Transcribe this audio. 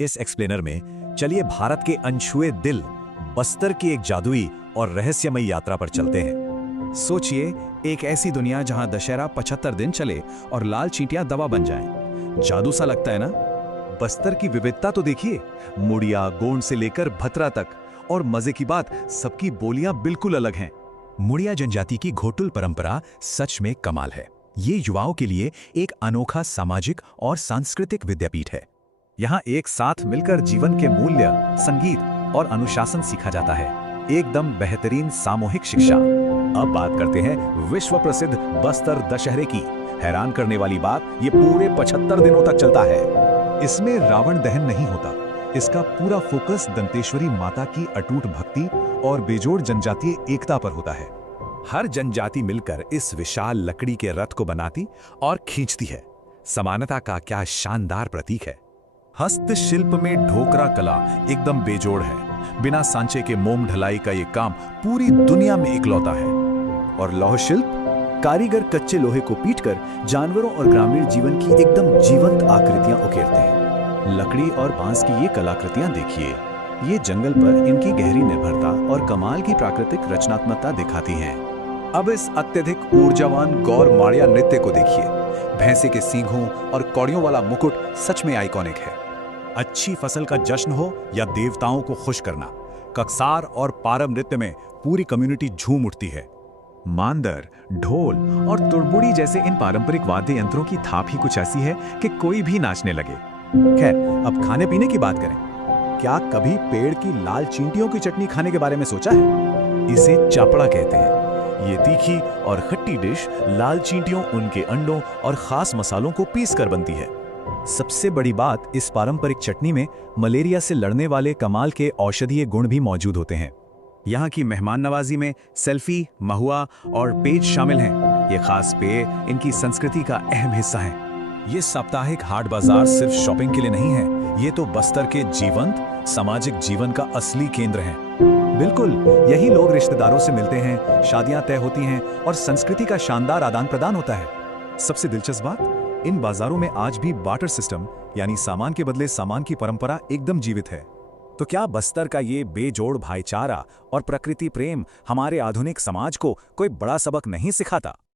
इस एक्सप्लेनर में चलिए भारत के अनछुए दिल बस्तर की एक जादुई और रहस्यमयी यात्रा पर चलते हैं। सोचिए, एक ऐसी दुनिया जहां दशहरा 75 दिन चले और लाल चींटियां दवा बन जाएं। जादू सा लगता है ना? बस्तर की विविधता तो देखिए, मुड़िया गोंड से लेकर भतरा तक, और मजे की बात, सबकी बोलियां बिल्कुल अलग हैं। मुड़िया जनजाति की घोटुल परंपरा सच में कमाल है। ये युवाओं के लिए एक अनोखा सामाजिक और सांस्कृतिक विद्यापीठ है। यहाँ एक साथ मिलकर जीवन के मूल्य, संगीत और अनुशासन सीखा जाता है। एकदम बेहतरीन सामूहिक शिक्षा। अब बात करते हैं विश्व प्रसिद्ध बस्तर दशहरे की। हैरान करने वाली बात, ये पूरे 75 दिनों तक चलता है। इसमें रावण दहन नहीं होता। इसका पूरा फोकस दंतेश्वरी माता की अटूट भक्ति और बेजोड़ जनजातीय एकता पर होता है। हर जनजाति मिलकर इस विशाल लकड़ी के रथ को बनाती और खींचती है। समानता का क्या शानदार प्रतीक है। हस्तशिल्प में ढोकरा कला एकदम बेजोड़ है। बिना सांचे के मोम ढलाई का ये काम पूरी दुनिया में इकलौता है। और लौह शिल्प, कारीगर कच्चे लोहे को पीटकर जानवरों और ग्रामीण जीवन की एकदम जीवंत आकृतियां उकेरते हैं। लकड़ी और बांस की ये कलाकृतियां देखिए, ये जंगल पर इनकी गहरी निर्भरता और कमाल की प्राकृतिक रचनात्मकता दिखाती हैं। अब इस अत्यधिक ऊर्जावान गौर माड़िया नृत्य को देखिए। भैंसे के सींगों और कौड़ियों वाला मुकुट सच में आइकॉनिक है। अच्छी फसल का जश्न हो या देवताओं को खुश करना, ककसार और पारम नृत्य में पूरी कम्युनिटी झूम उठती है। मांदर, ढोल और तुड़बुड़ी जैसे इन पारंपरिक वाद्य यंत्रों की थाप ही कुछ ऐसी है कि कोई भी नाचने लगे। खैर, अब खाने पीने की बात करें। क्या कभी पेड़ की लाल चींटियों की चटनी खाने के बारे में सोचा है? इसे चापड़ा कहते हैं। ये तीखी और खट्टी डिश लाल चींटियों, उनके अंडों और खास मसालों को पीस कर बनती है। सबसे बड़ी बात, इस पारंपरिक चटनी में मलेरिया से लड़ने वाले कमाल के औषधीय गुण भी मौजूद होते हैं। यहाँ की मेहमान नवाजी में सेल्फी, महुआ और पेज शामिल हैं। ये खास पेय इनकी संस्कृति का अहम हिस्सा है। ये साप्ताहिक हाट बाजार सिर्फ शॉपिंग के लिए नहीं है, ये तो बस्तर के जीवंत सामाजिक जीवन का असली केंद्र है। बिल्कुल, यही लोग रिश्तेदारों से मिलते हैं, शादियां तय होती हैं और संस्कृति का शानदार आदान प्रदान होता है। सबसे दिलचस्प बात, इन बाजारों में आज भी बार्टर सिस्टम, यानी सामान के बदले सामान की परंपरा एकदम जीवित है। तो क्या बस्तर का ये बेजोड़ भाईचारा और प्रकृति प्रेम हमारे आधुनिक समाज को कोई बड़ा सबक नहीं सिखाता?